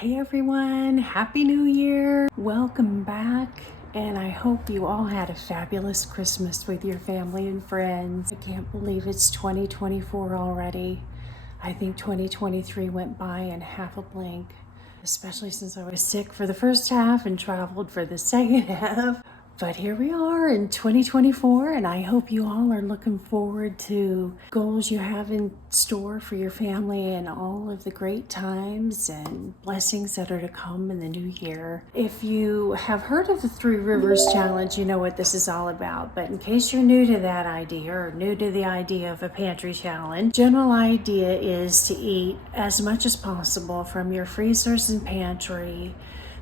Hey everyone, Happy New Year! Welcome back, and I hope you all had a fabulous Christmas with your family and friends. I can't believe it's 2024 already. I think 2023 went by in half a blink, especially since I was sick for the first half and traveled for the second half. But here we are in 2024, and I hope you all are looking forward to goals you have in store for your family and all of the great times and blessings that are to come in the new year. If you have heard of the Three Rivers Challenge, you know what this is all about. But in case you're new to that idea or new to the idea of a pantry challenge, general idea is to eat as much as possible from your freezers and pantry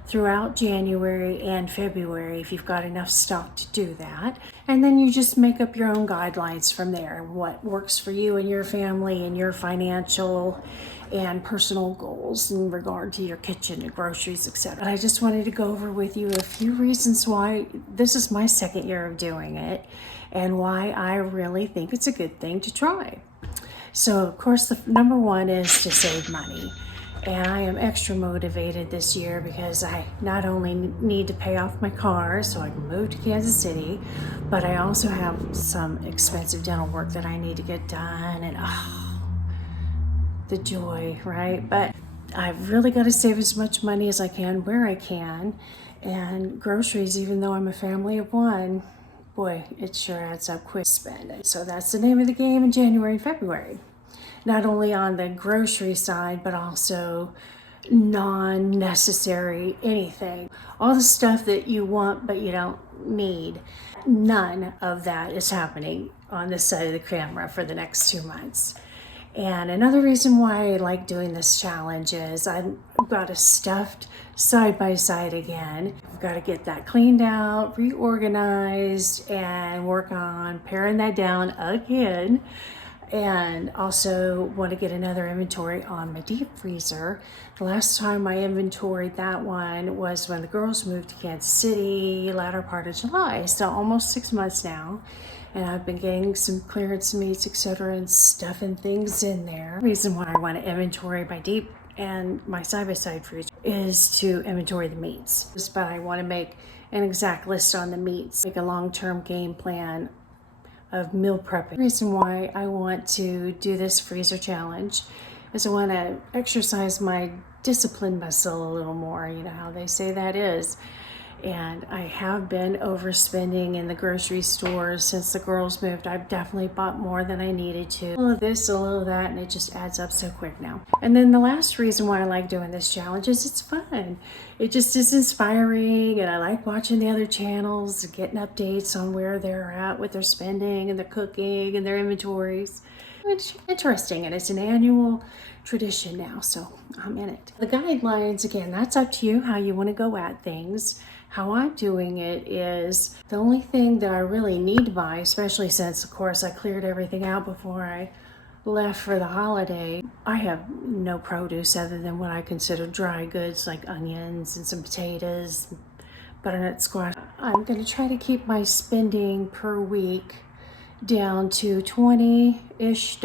throughout January and February if you've got enough stock to do that. And then you just make up your own guidelines from there, what works for you and your family and your financial and personal goals in regard to your kitchen and groceries, etc. But I just wanted to go over with you a few reasons why this is my second year of doing it and why I really think it's a good thing to try. So of course the number one is to save money. And I am extra motivated this year because I not only need to pay off my car so I can move to Kansas City, but I also have some expensive dental work that I need to get done, and the joy, right? But I've really got to save as much money as I can where I can. And groceries, even though I'm a family of one, boy, it sure adds up quick spending. So that's the name of the game in January and February. Not only on the grocery side, but also non-necessary anything. All the stuff that you want but you don't need. None of that is happening on this side of the camera for the next 2 months. And another reason why I like doing this challenge is I've got a stuffed side by side again. I've got to get that cleaned out, reorganized, and work on paring that down again. And also want to get another inventory on my deep freezer. The last time I inventoried that one was when the girls moved to Kansas City, latter part of July, so almost 6 months now. And I've been getting some clearance meats, etc., and stuffing things in there. The reason why I want to inventory my deep and my side-by-side freezer is to inventory the meats. But I want to make an exact list on the meats, make a long-term game plan of meal prepping. The reason why I want to do this freezer challenge is I want to exercise my discipline muscle a little more. You know how they say that is. And I have been overspending in the grocery stores since the girls moved. I've definitely bought more than I needed to. A little of this, a little of that, and it just adds up so quick now. And then the last reason why I like doing this challenge is it's fun. It just is inspiring, and I like watching the other channels, getting updates on where they're at with their spending and their cooking and their inventories. It's interesting, and it's an annual tradition now, so I'm in it. The guidelines, again, that's up to you how you want to go at things. How I'm doing it is the only thing that I really need to buy, especially since, of course, I cleared everything out before I left for the holiday. I have no produce other than what I consider dry goods like onions and some potatoes, butternut squash. I'm going to try to keep my spending per week down to $20-ish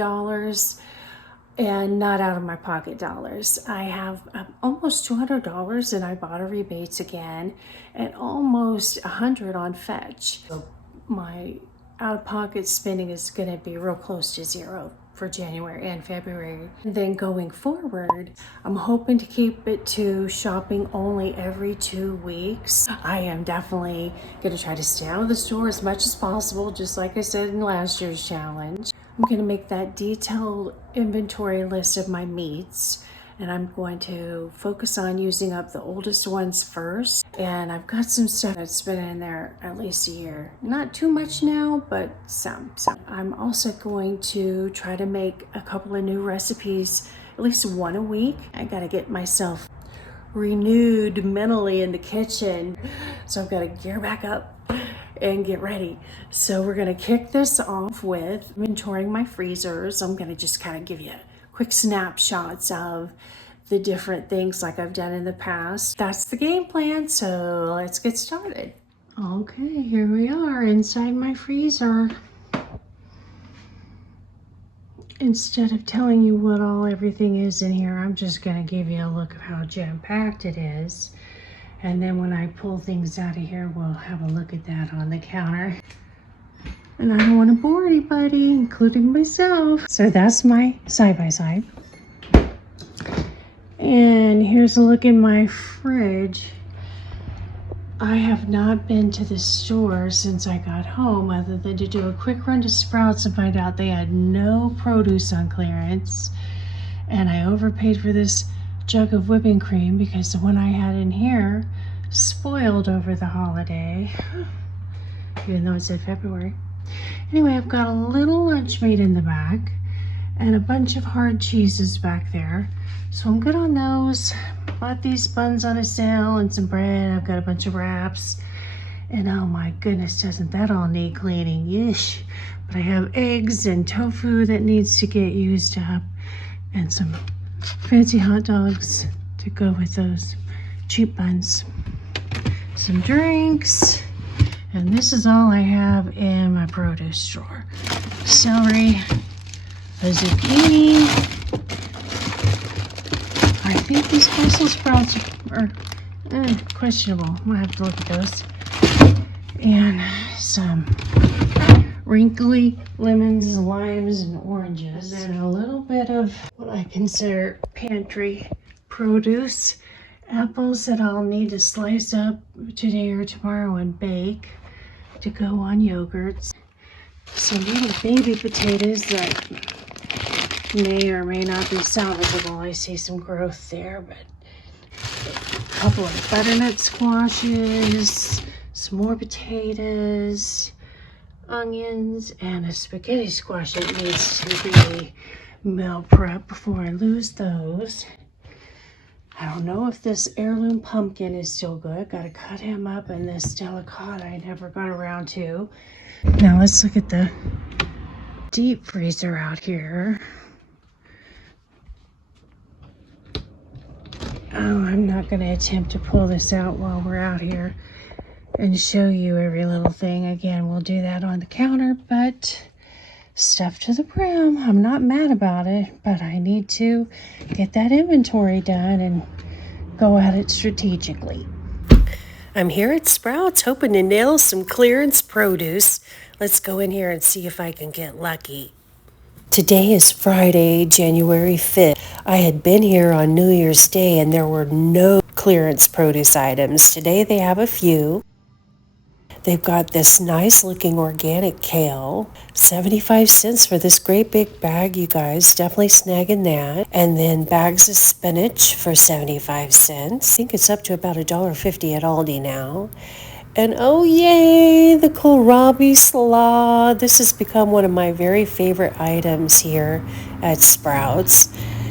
and not out of my pocket dollars. I have almost $200 and I bought a rebates again and almost $100 on Fetch. So my out-of-pocket spending is going to be real close to zero for January and February. And then going forward, I'm hoping to keep it to shopping only every 2 weeks. I am definitely going to try to stay out of the store as much as possible, just like I said in last year's challenge. I'm going to make that detailed inventory list of my meats, and I'm going to focus on using up the oldest ones first. And I've got some stuff that's been in there at least a year. Not too much now, but some. I'm also going to try to make a couple of new recipes, at least one a week. I got to get myself renewed mentally in the kitchen, so I've got to gear back up and get ready. So we're gonna kick this off with inventorying my freezers. I'm gonna just kind of give you quick snapshots of the different things like I've done in the past. That's the game plan, so let's get started. Okay, here we are inside my freezer. instead of telling you what everything is in here, I'm just gonna give you a look of how jam-packed it is. And then when I pull things out of here, we'll have a look at that on the counter. And I don't want to bore anybody, including myself. So that's my side-by-side. And here's a look in my fridge. I have not been to the store since I got home, other than to do a quick run to Sprouts and find out they had no produce on clearance. And I overpaid for this jug of whipping cream because the one I had in here spoiled over the holiday, even though it said February. Anyway, I've got a little lunch meat in the back and a bunch of hard cheeses back there. So I'm good on those. Bought these buns on a sale and some bread. I've got a bunch of wraps. And oh my goodness, doesn't that all need cleaning? Yeesh. But I have eggs and tofu that needs to get used up. And some fancy hot dogs to go with those cheap buns. Some drinks. And this is all I have in my produce drawer. Celery, a zucchini. I think these Brussels sprouts are questionable. I'm gonna have to look at those. And some wrinkly lemons, limes, and oranges. And a little bit of what I consider pantry produce. Apples that I'll need to slice up today or tomorrow and bake to go on yogurts. Some little baby potatoes that may or may not be salvageable. I see some growth there, but a couple of butternut squashes, some more potatoes, onions, and a spaghetti squash that needs to be meal prep before I lose those. I don't know if this heirloom pumpkin is still good. Got to cut him up, and this delicata I never got around to. Now let's look at the deep freezer out here. Oh, I'm not going to attempt to pull this out while we're out here and show you every little thing. Again, we'll do that on the counter, but stuffed to the brim. I'm not mad about it, but I need to get that inventory done and go at it strategically. I'm here at Sprouts hoping to nail some clearance produce. Let's go in here and see if I can get lucky. Today is Friday, January 5th. I had been here on New Year's Day and there were no clearance produce items. Today they have a few. They've got this nice looking organic kale, 75 cents for this great big bag, you guys. Definitely snagging that. And then bags of spinach for 75 cents. I think it's up to about $1.50 at Aldi now. And oh yay, the kohlrabi slaw. This has become one of my very favorite items here at Sprouts.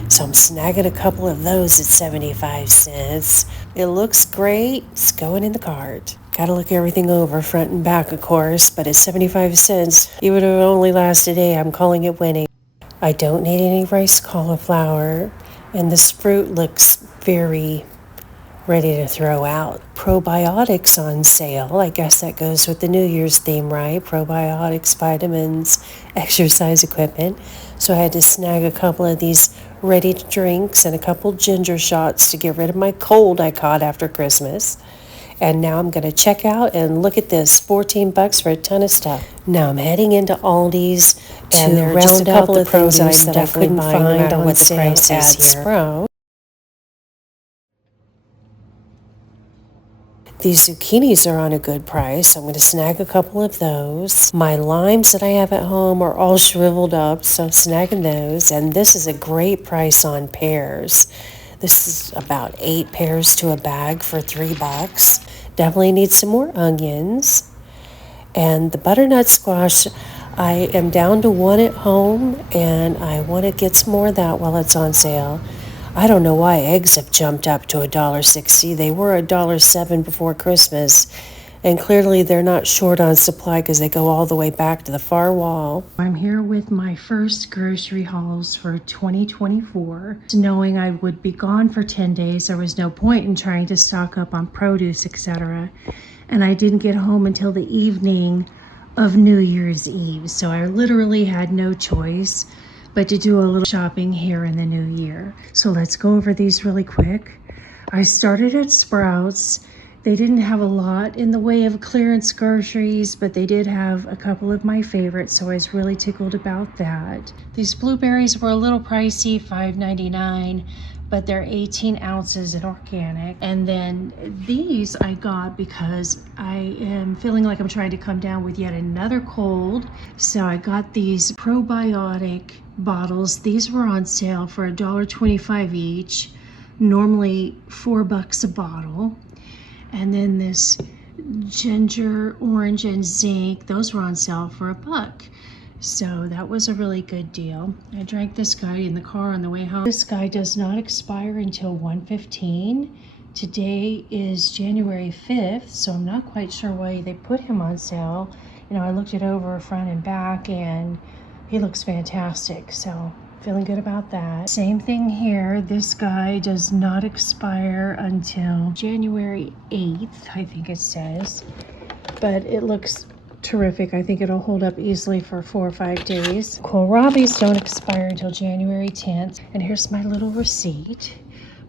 So I'm snagging a couple of those at 75 cents. It looks great. It's going in the cart. Gotta look everything over, front and back, of course, but at 75 cents, even if it only lasts a day, I'm calling it winning. I don't need any rice cauliflower, and this fruit looks very ready to throw out. Probiotics on sale. I guess that goes with the New Year's theme, right? Probiotics, vitamins, exercise equipment. So I had to snag a couple of these ready drinks and a couple ginger shots to get rid of my cold I caught after Christmas. And now I'm going to check out and look at this, $14 for a ton of stuff. Now I'm heading into Aldi's and there are just a couple of things that I couldn't find on sale at Sprouts. These zucchinis are on a good price. I'm going to snag a couple of those. My limes that I have at home are all shriveled up, so I'm snagging those. And this is a great price on pears. This is about 8 pears to a bag for $3. Definitely need some more onions. And the butternut squash, I am down to one at home, and I want to get some more of that while it's on sale. I don't know why eggs have jumped up to $1.60. They were $1.07 before Christmas, and clearly they're not short on supply because they go all the way back to the far wall. I'm here with my first grocery hauls for 2024. Knowing I would be gone for 10 days, there was no point in trying to stock up on produce, etc. And I didn't get home until the evening of New Year's Eve, so I literally had no choice but to do a little shopping here in the new year. So let's go over these really quick. I started at Sprouts. They didn't have a lot in the way of clearance groceries, but they did have a couple of my favorites, so I was really tickled about that. These blueberries were a little pricey, $5.99, but they're 18 ounces and organic. And then these I got because I am feeling like I'm trying to come down with yet another cold. So I got these probiotic bottles. These were on sale for $1.25 each, normally $4 a bottle. And then this ginger, orange, and zinc, those were on sale for $1. So that was a really good deal. I drank this guy in the car on the way home. This guy does not expire until 1/15. Today is January 5th, so I'm not quite sure why they put him on sale. You know, I looked it over front and back and he looks fantastic. So feeling good about that. Same thing here. This guy does not expire until January 8th, I think it says. But it looks terrific. I think it'll hold up easily for 4 or 5 days. Kohlrabi's don't expire until January 10th. And here's my little receipt.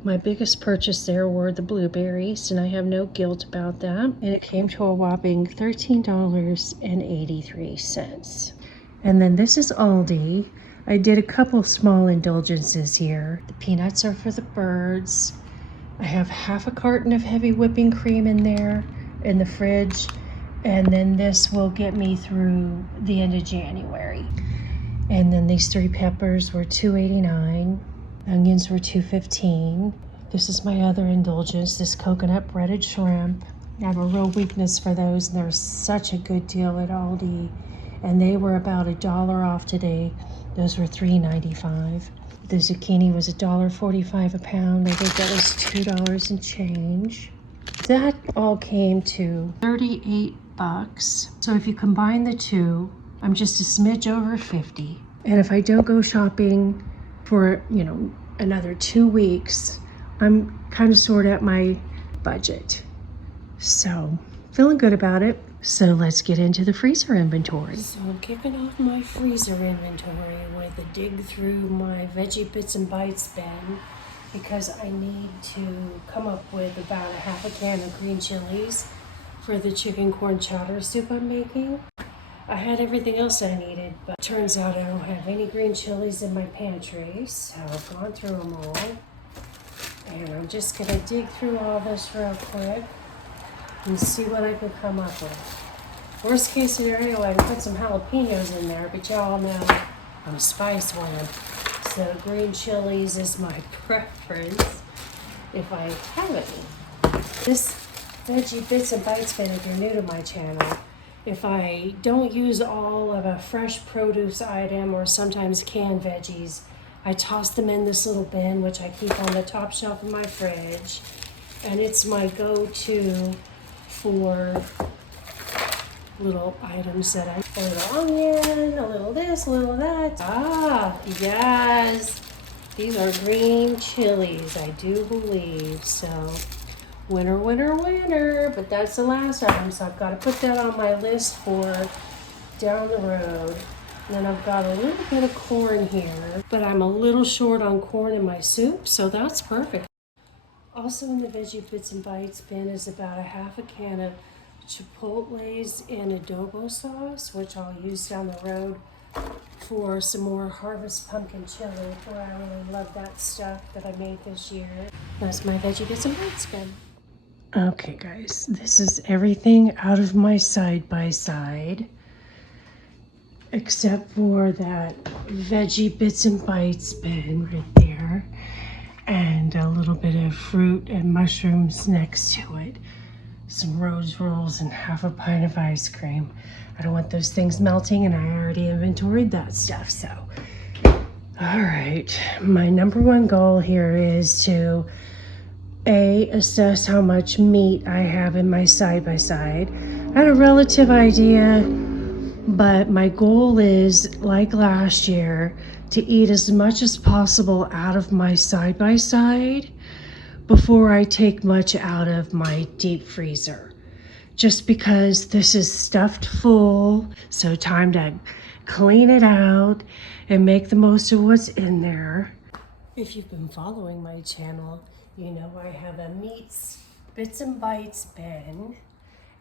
My biggest purchase there were the blueberries, and I have no guilt about that. And it came to a whopping $13.83. And then this is Aldi. I did a couple small indulgences here. The peanuts are for the birds. I have half a carton of heavy whipping cream in there in the fridge. And then this will get me through the end of January. And then these 3 peppers were $2.89. Onions were $2.15. This is my other indulgence, this coconut breaded shrimp. I have a real weakness for those, and they're such a good deal at Aldi. And they were about $1 off today. Those were $3.95. The zucchini was $1.45 a pound. I think that was $2 and change. That all came to $38. So if you combine the two, I'm just a smidge over 50. And if I don't go shopping for, you know, another 2 weeks, I'm kind of sort of at my budget. So feeling good about it. So let's get into the freezer inventory. So I'm kicking off my freezer inventory with a dig through my veggie bits and bites bin, because I need to come up with about a half a can of green chilies for the chicken corn chowder soup I'm making. I had everything else I needed, but turns out I don't have any green chilies in my pantry, so I've gone through them all. And I'm just gonna dig through all this real quick and see what I can come up with. Worst case scenario, I can put some jalapenos in there, but y'all know I'm a spice woman. So green chilies is my preference if I have any. This veggie bits and bites bin, if you're new to my channel, if I don't use all of a fresh produce item or sometimes canned veggies, I toss them in this little bin, which I keep on the top shelf of my fridge. And it's my go-to for little items that a little onion, a little this, a little that. Ah, yes. These are green chilies, I do believe. So, winner, winner, winner. But that's the last item, so I've got to put that on my list for down the road. And then I've got a little bit of corn here, but I'm a little short on corn in my soup, so that's perfect. Also in the veggie bits and bites bin is about a half a can of chipotles and adobo sauce, which I'll use down the road for some more harvest pumpkin chili, where I really love that stuff that I made this year. That's my veggie bits and bites bin. Okay guys, this is everything out of my side-by-side, except for that veggie bits and bites bin right there, and a little bit of fruit and mushrooms next to it. Some rose rolls and half a pint of ice cream. I don't want those things melting, and I already inventoried that stuff, so. All right, my number one goal here is to assess how much meat I have in my side-by-side. I had a relative idea, but my goal is, like last year, to eat as much as possible out of my side-by-side before I take much out of my deep freezer. Just because this is stuffed full, so time to clean it out and make the most of what's in there. If you've been following my channel, you know I have a meats, bits and bites bin,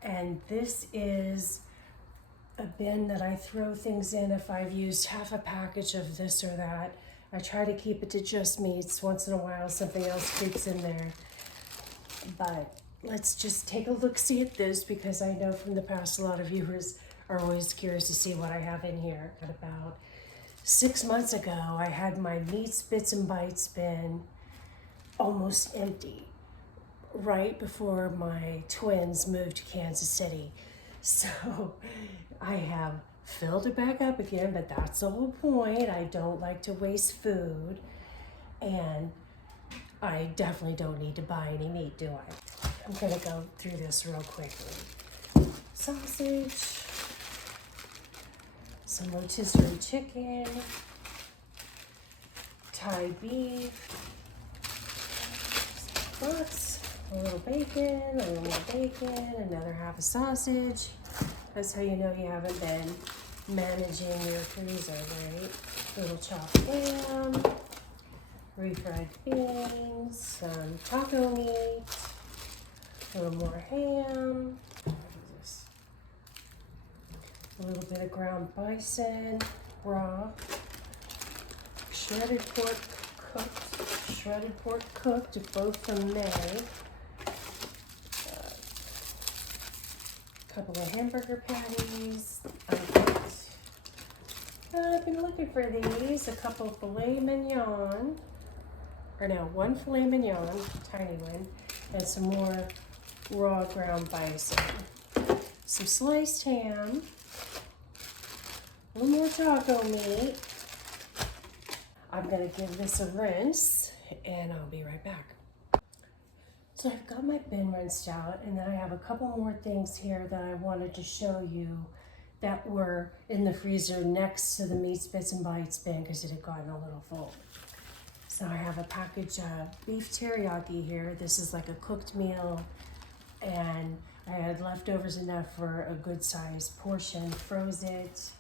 and this is a bin that I throw things in if I've used half a package of this or that. I try to keep it to just meats. Once in a while something else creeps in there. But let's just take a look-see at this, because I know from the past a lot of viewers are always curious to see what I have in here. About 6 months ago, I had my meats, bits and bites bin almost empty right before my twins moved to Kansas City. So I have filled it back up again, but that's the whole point. I don't like to waste food, and I definitely don't need to buy any meat, do I? I'm gonna go through this real quickly. Sausage, some rotisserie chicken, Thai beef, butts, a little bacon, a little more bacon, another half a sausage. That's how you know you haven't been managing your freezer, right? Little chopped ham, refried beans, some taco meat, a little more ham, a little bit of ground bison, raw, shredded pork cooked, both from May, a couple of hamburger patties. I've been looking for these, a couple of filet mignon, or no, one filet mignon, tiny one, and some more raw ground bison. Some sliced ham, a little more taco meat. I'm gonna give this a rinse and I'll be right back. So I've got my bin rinsed out, and then I have a couple more things here that I wanted to show you that were in the freezer next to the meats, bits and bites bin, because it had gotten a little full. So I have a package of beef teriyaki here. This is like a cooked meal, and I had leftovers enough for a good sized portion, froze it.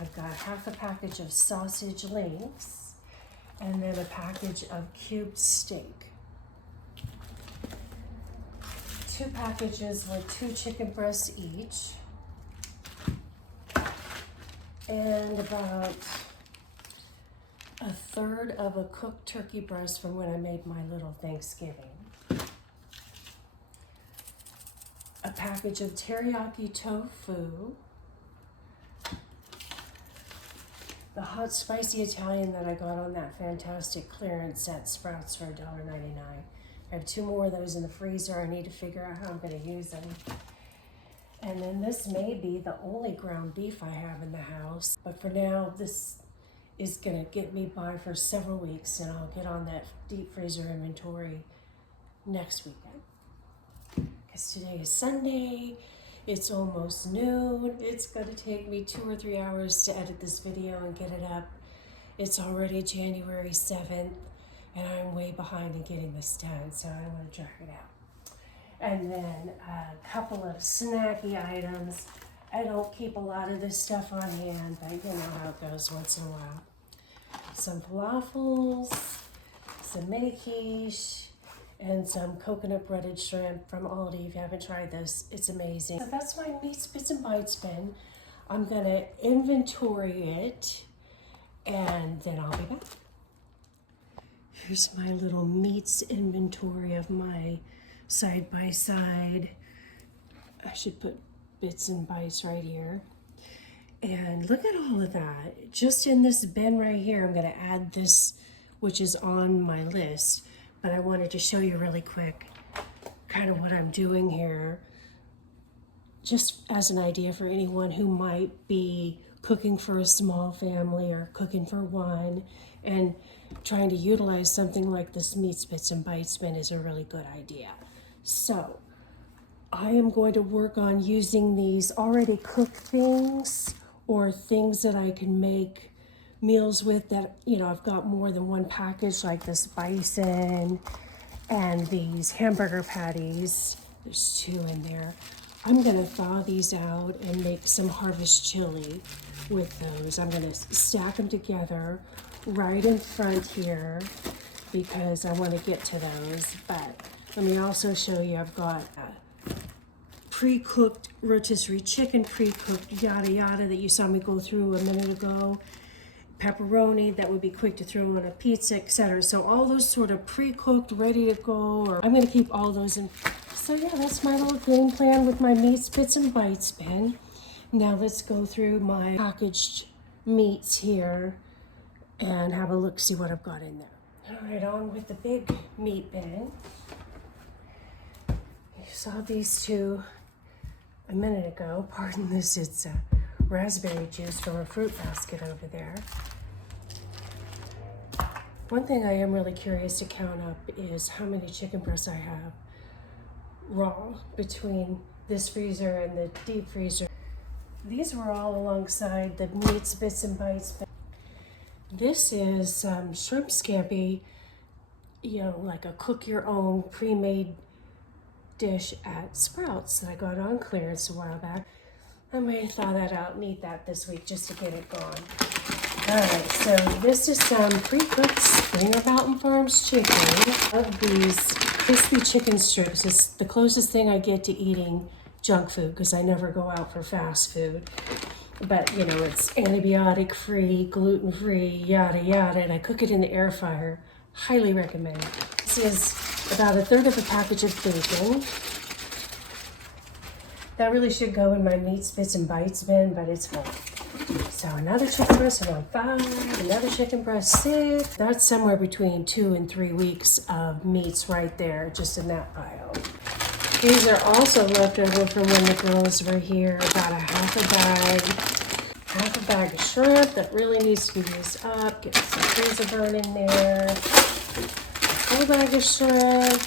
I've got half a package of sausage links, and then a package of cubed steak. 2 packages with 2 chicken breasts each, and about a third of a cooked turkey breast from when I made my little Thanksgiving. A package of teriyaki tofu, the hot spicy Italian that I got on that fantastic clearance at Sprouts for $1.99. I have 2 more of those in the freezer. I need to figure out how I'm going to use them. And then this may be the only ground beef I have in the house, but for now this is going to get me by for several weeks, and I'll get on that deep freezer inventory next weekend. Because today is Sunday, it's almost noon. It's going to take me 2 or 3 hours to edit this video and get it up. It's already January 7th, and I'm way behind in getting this done, so I want to drag it out. And then a couple of snacky items. I don't keep a lot of this stuff on hand, but you know how it goes once in a while. Some falafels, some mini quiche, and some coconut breaded shrimp from Aldi. If you haven't tried this, it's amazing. So that's my meats, bits and bites bin. I'm gonna inventory it, and then I'll be back. Here's my little meats inventory of my side by side. I should put bits and bites right here. And look at all of that. Just in this bin right here, I'm gonna add this, which is on my list, but I wanted to show you really quick kind of what I'm doing here, just as an idea for anyone who might be cooking for a small family or cooking for one, and trying to utilize something like this meats, bits and bites bin is a really good idea. So I am going to work on using these already cooked things, or things that I can make meals with that, you know, I've got more than one package, like this bison and these hamburger patties. There's 2 in there. I'm gonna thaw these out and make some harvest chili with those. I'm gonna stack them together right in front here because I wanna get to those. But let me also show you, I've got pre-cooked rotisserie chicken, pre-cooked yada yada that you saw me go through a minute ago. Pepperoni that would be quick to throw on a pizza, etc. So all those sort of pre-cooked, ready to go, or I'm gonna keep all those in. So yeah, that's my little game plan with my meats, bits and bites bin. Now let's go through my packaged meats here and have a look, see what I've got in there. All right, on with the big meat bin. You saw these two a minute ago. Pardon this, it's raspberry juice from a fruit basket over there. One thing I am really curious to count up is how many chicken breasts I have raw between this freezer and the deep freezer. These were all alongside the meats, bits and bites. This is shrimp scampi, you know, like a cook your own pre-made dish at Sprouts that I got on clearance a while back. I may thaw that out and eat that this week just to get it gone. All right, so this is some pre-cooked Springer Mountain Farms chicken. Of these crispy chicken strips, it's the closest thing I get to eating junk food because I never go out for fast food. But you know, it's antibiotic free, gluten free, yada yada, and I cook it in the air fryer. Highly recommend. This is about a third of a package of bacon. That really should go in my meats, bits and bites bin, but it's full. So another chicken breast around 5, another chicken breast 6. That's somewhere between 2 and 3 weeks of meats right there, just in that pile. These are also left over from when the girls were here. About a half a bag of shrimp that really needs to be used up. Get some freezer burn in there. A full bag of shrimp.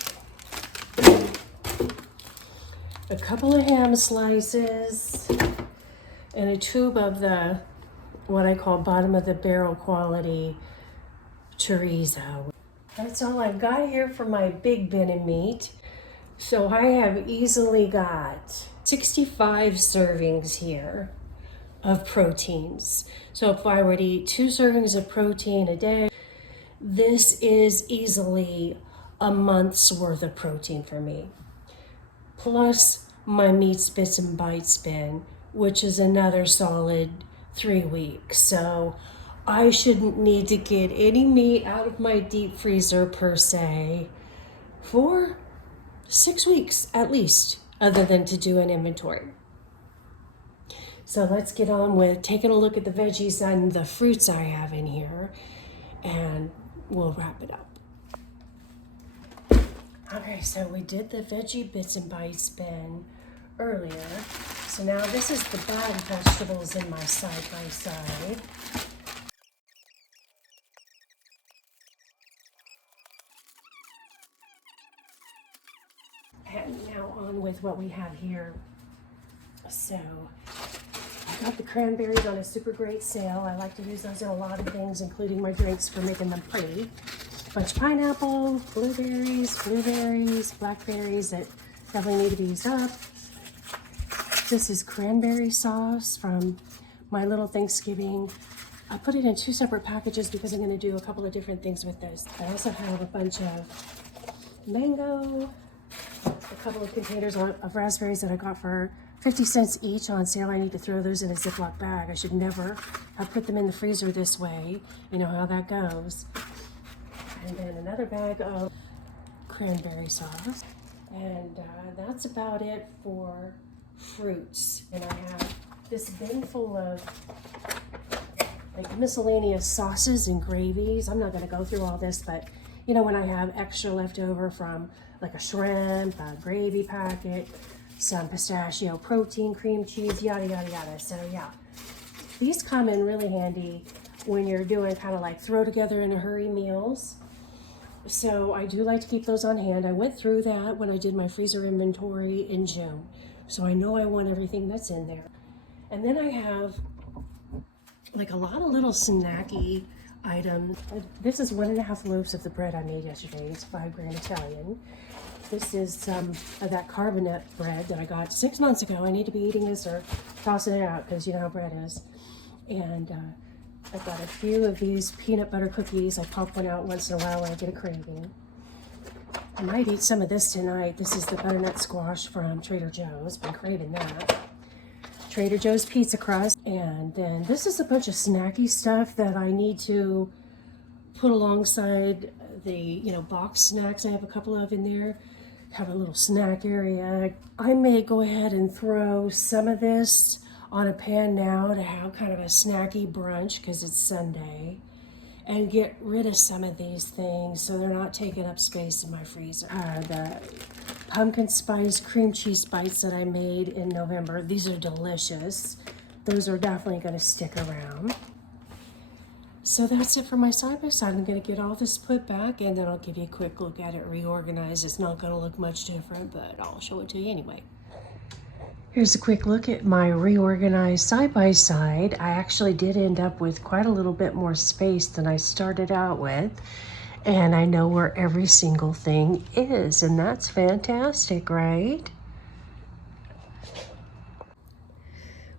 A couple of ham slices. And a tube of the, what I call bottom of the barrel quality chorizo. That's all I've got here for my big bin of meat. So I have easily got 65 servings here of proteins. So if I were to eat 2 servings of protein a day, this is easily a month's worth of protein for me. Plus my meats, bits and bites bin, which is another solid 3 weeks. So I shouldn't need to get any meat out of my deep freezer per se for 6 weeks at least, other than to do an inventory. So let's get on with taking a look at the veggies and the fruits I have in here, and we'll wrap it up. Okay, so we did the veggie bits and bites bin earlier. So now this is the bagged vegetables in my side-by-side. And now on with what we have here. So I got the cranberries on a super great sale. I like to use those in a lot of things, including my drinks for making them pretty. Bunch of pineapple, blueberries, blackberries that definitely need to be used up. This is cranberry sauce from my little Thanksgiving. I put it in 2 separate packages because I'm going to do a couple of different things with this. I also have a bunch of mango, a couple of containers of raspberries that I got for 50 cents each on sale. I need to throw those in a Ziploc bag. I should never have put them in the freezer this way. You know how that goes. And then another bag of cranberry sauce. And that's about it for fruits. And I have this bin full of like miscellaneous sauces and gravies. I'm not going to go through all this, but you know, when I have extra left over from like a shrimp, a gravy packet, some pistachio protein, cream cheese, yada yada yada. So yeah, these come in really handy when you're doing kind of like throw together in a hurry meals. So I do like to keep those on hand. I went through that when I did my freezer inventory in June. So I know I want everything that's in there. And then I have like a lot of little snacky items. This is 1.5 loaves of the bread I made yesterday. It's 5 grain Italian. This is some of that carbonate bread that I got 6 months ago. I need to be eating this or tossing it out because you know how bread is. And I've got a few of these peanut butter cookies. I pop one out once in a while when I get a craving. I might eat some of this tonight. This is the butternut squash from Trader Joe's. Been craving that. Trader Joe's pizza crust. And then this is a bunch of snacky stuff that I need to put alongside the, box snacks. I have a couple of in there. Have a little snack area. I may go ahead and throw some of this on a pan now to have kind of a snacky brunch because it's Sunday, and get rid of some of these things so they're not taking up space in my freezer. The pumpkin spice cream cheese bites that I made in November, these are delicious. Those are definitely going to stick around. So that's it for my side-by-side. I'm going to get all this put back, and then I'll give you a quick look at it reorganized. It's not going to look much different, but I'll show it to you anyway. Here's a quick look at my reorganized side-by-side. I actually did end up with quite a little bit more space than I started out with, and I know where every single thing is, and that's fantastic, right?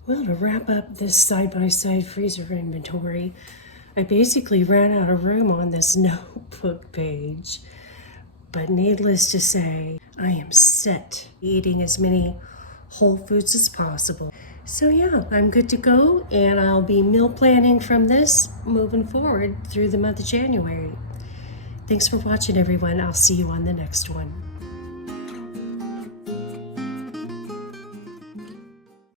Well, to wrap up this side-by-side freezer inventory, I basically ran out of room on this notebook page, but needless to say, I am set eating as many whole foods as possible. So yeah, I'm good to go, and I'll be meal planning from this moving forward through the month of January. Thanks for watching, everyone. I'll see you on the next one.